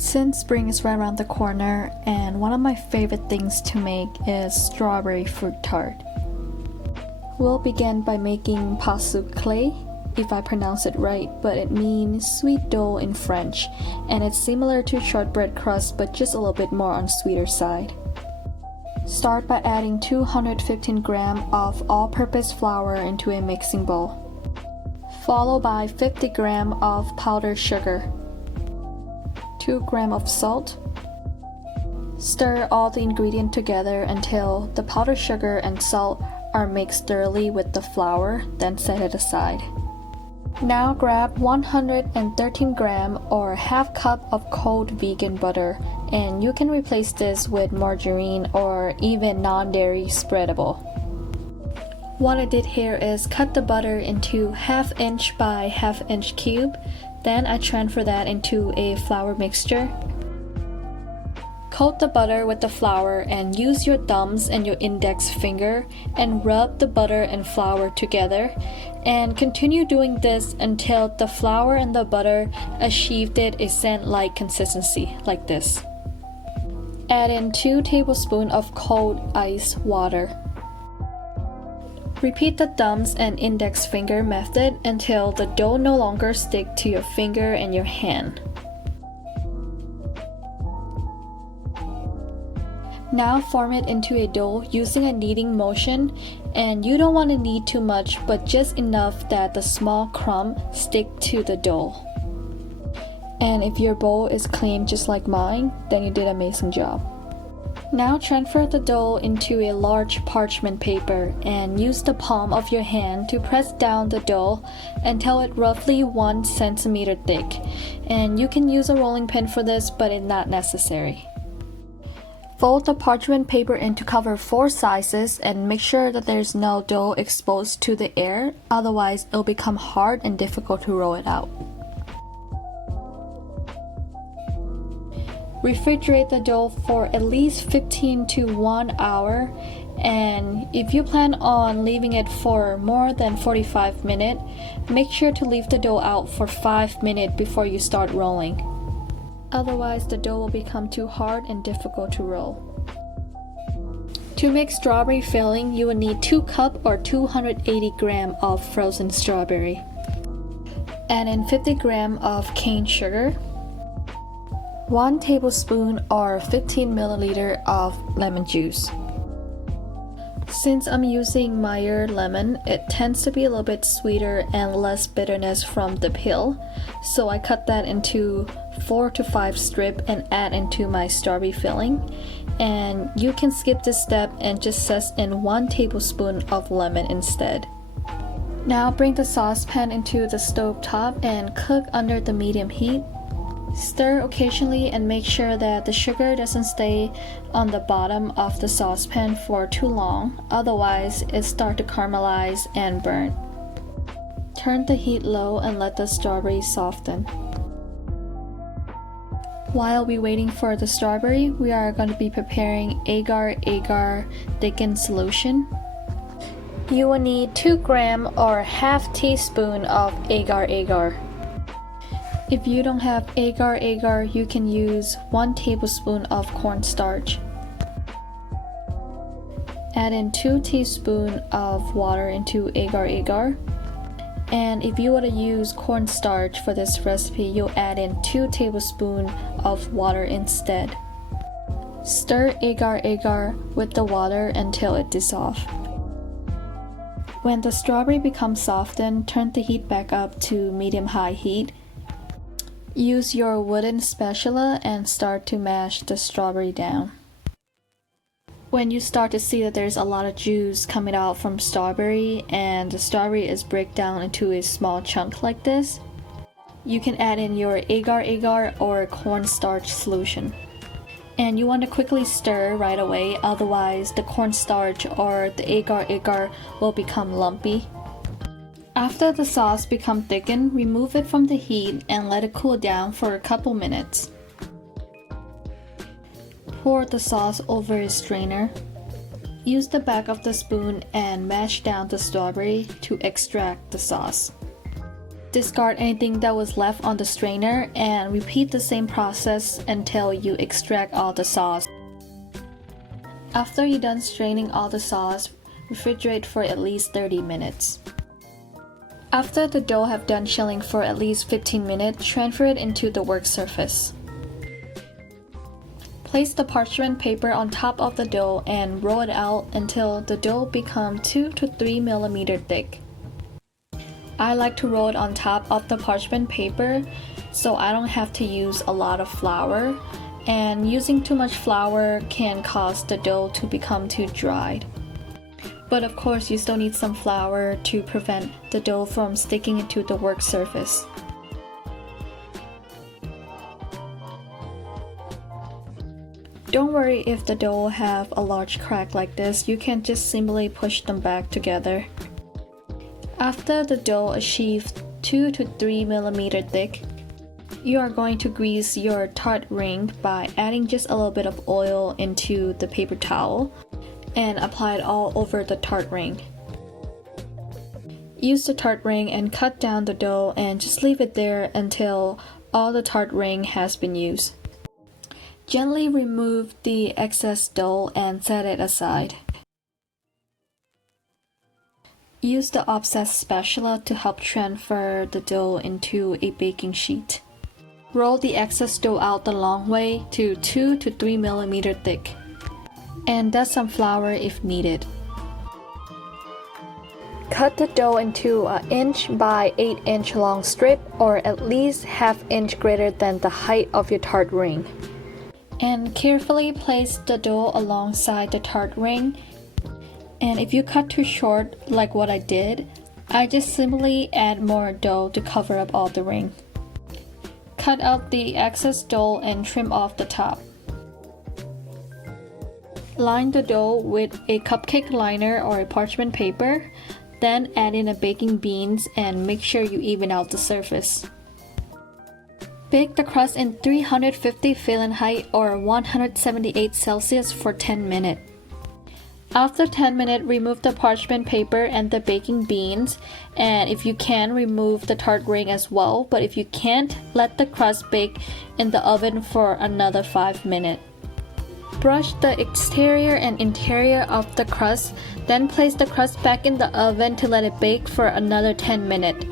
Since spring is right around the corner, and one of my favorite things to make is strawberry fruit tart. We'll begin by making Pate Surecree, if I pronounce it right, but it means sweet dough in French, and it's similar to shortbread crust but just a little bit more on sweeter side. Start by adding 215 grams of all-purpose flour into a mixing bowl, followed by 50 grams of powdered sugar, 2 grams of salt. Stir all the ingredients together until the powdered sugar and salt are mixed thoroughly with the flour, then set it aside. Now grab 113 grams or half cup of cold vegan butter, and you can replace this with margarine or even non-dairy spreadable. What I did here is cut the butter into 1/2 inch by 1/2 inch cube. Then I transfer that into a flour mixture. Coat the butter with the flour and use your thumbs and your index finger and rub the butter and flour together, and continue doing this until the flour and the butter achieved a sand-like consistency like this. Add in 2 tablespoons of cold ice water. Repeat the thumbs and index finger method until the dough no longer sticks to your finger and your hand. Now form it into a dough using a kneading motion, and you don't want to knead too much but just enough that the small crumb stick to the dough. And if your bowl is clean just like mine, then you did an amazing job. Now transfer the dough into a large parchment paper and use the palm of your hand to press down the dough until it's roughly 1 centimeter thick. And you can use a rolling pin for this, but it's not necessary. Fold the parchment paper into cover 4 sizes and make sure that there's no dough exposed to the air, otherwise it'll become hard and difficult to roll it out. Refrigerate the dough for at least 15 to 1 hour, and if you plan on leaving it for more than 45 minutes, make sure to leave the dough out for 5 minutes before you start rolling. Otherwise, the dough will become too hard and difficult to roll. To make strawberry filling, you will need 2 cups or 280 grams of frozen strawberry. Add in 50 grams of cane sugar, 1 tablespoon or 15 milliliters of lemon juice. Since I'm using Meyer lemon, it tends to be a little bit sweeter and less bitterness from the peel, so I cut that into 4 to 5 strips and add into my strawberry filling. And you can skip this step and just zest in 1 tablespoon of lemon instead. Now bring the saucepan into the stove top and cook under the medium heat. Stir occasionally and make sure that the sugar doesn't stay on the bottom of the saucepan for too long, otherwise it starts to caramelize and burn. Turn the heat low and let the strawberry soften. While we're waiting for the strawberry, we are going to be preparing Agar Agar thickened solution. You will need 2 grams or 1/2 teaspoon of Agar Agar. If you don't have Agar Agar, you can use 1 tablespoon of cornstarch. Add in 2 teaspoons of water into Agar Agar. And if you want to use cornstarch for this recipe, you'll add in 2 tablespoons of water instead. Stir Agar Agar with the water until it dissolves. When the strawberry becomes softened, turn the heat back up to medium-high heat. Use your wooden spatula and start to mash the strawberry down. When you start to see that there's a lot of juice coming out from strawberry and the strawberry is break down into a small chunk like this, you can add in your Agar Agar or cornstarch solution. And you want to quickly stir right away, otherwise the cornstarch or the Agar Agar will become lumpy. After the sauce becomes thickened, remove it from the heat and let it cool down for a couple minutes. Pour the sauce over a strainer. Use the back of the spoon and mash down the strawberry to extract the sauce. Discard anything that was left on the strainer and repeat the same process until you extract all the sauce. After you're done straining all the sauce, refrigerate for at least 30 minutes. After the dough have done chilling for at least 15 minutes, transfer it into the work surface. Place the parchment paper on top of the dough and roll it out until the dough becomes 2 to 3 millimeter thick. I like to roll it on top of the parchment paper so I don't have to use a lot of flour, and using too much flour can cause the dough to become too dry. But of course you still need some flour to prevent the dough from sticking into the work surface. Don't worry if the dough have a large crack like this, you can just simply push them back together. After the dough achieves 2 to 3 millimeter thick, you are going to grease your tart ring by adding just a little bit of oil into the paper towel and apply it all over the tart ring. Use the tart ring and cut down the dough and just leave it there until all the tart ring has been used. Gently remove the excess dough and set it aside. Use the offset spatula to help transfer the dough into a baking sheet. Roll the excess dough out the long way to 2 to 3 millimeter thick, and dust some flour if needed. Cut the dough into an 1 inch by 8 inch long strip, or at least ½ inch greater than the height of your tart ring. And carefully place the dough alongside the tart ring. And if you cut too short, like what I did, I just simply add more dough to cover up all the ring. Cut out the excess dough and trim off the top. Line the dough with a cupcake liner or a parchment paper, then add in the baking beans and make sure you even out the surface. Bake the crust in 350 Fahrenheit or 178 Celsius for 10 minutes. After 10 minutes, remove the parchment paper and the baking beans, and if you can, remove the tart ring as well, but if you can't, let the crust bake in the oven for another 5 minutes. Brush the exterior and interior of the crust, then place the crust back in the oven to let it bake for another 10 minutes.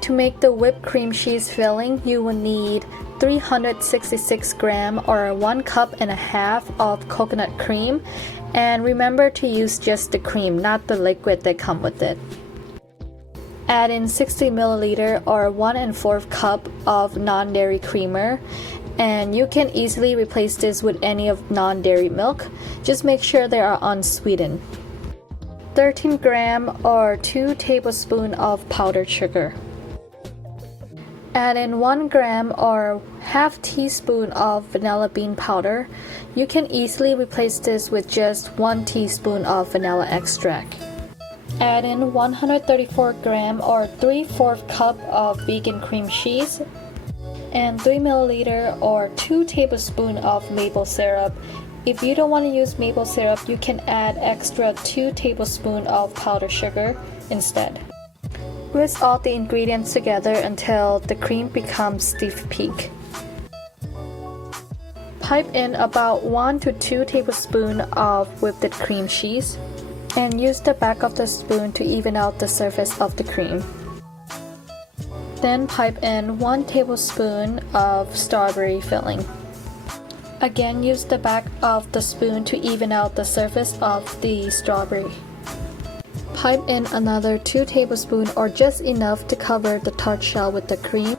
To make the whipped cream cheese filling, you will need 366 grams or 1.5 cups of coconut cream, and remember to use just the cream, not the liquid that comes with it. Add in 60 milliliter or 1 1/4 cup of non-dairy creamer, and you can easily replace this with any of non-dairy milk. Just make sure they are unsweetened. 13 grams or 2 tablespoons of powdered sugar. Add in 1 gram or ½ teaspoon of vanilla bean powder. You can easily replace this with just 1 teaspoon of vanilla extract. Add in 134 grams or 3/4 cup of vegan cream cheese and 3 milliliter or 2 tablespoons of maple syrup. If you don't want to use maple syrup, you can add extra 2 tablespoons of powdered sugar instead. Whisk all the ingredients together until the cream becomes stiff peak. Pipe in about 1 to 2 tablespoons of whipped cream cheese and use the back of the spoon to even out the surface of the cream. Then pipe in 1 tablespoon of strawberry filling. Again, use the back of the spoon to even out the surface of the strawberry. Pipe in another 2 tablespoons or just enough to cover the tart shell with the cream.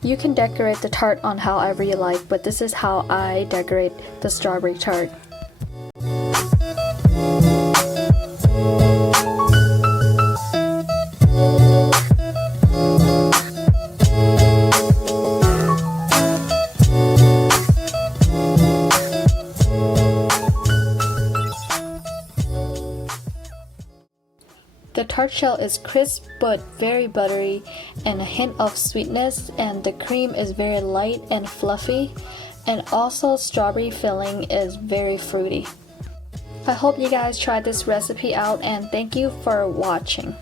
You can decorate the tart on however you like, but this is how I decorate the strawberry tart. The tart shell is crisp but very buttery and a hint of sweetness, and the cream is very light and fluffy, and also strawberry filling is very fruity. I hope you guys try this recipe out, and thank you for watching.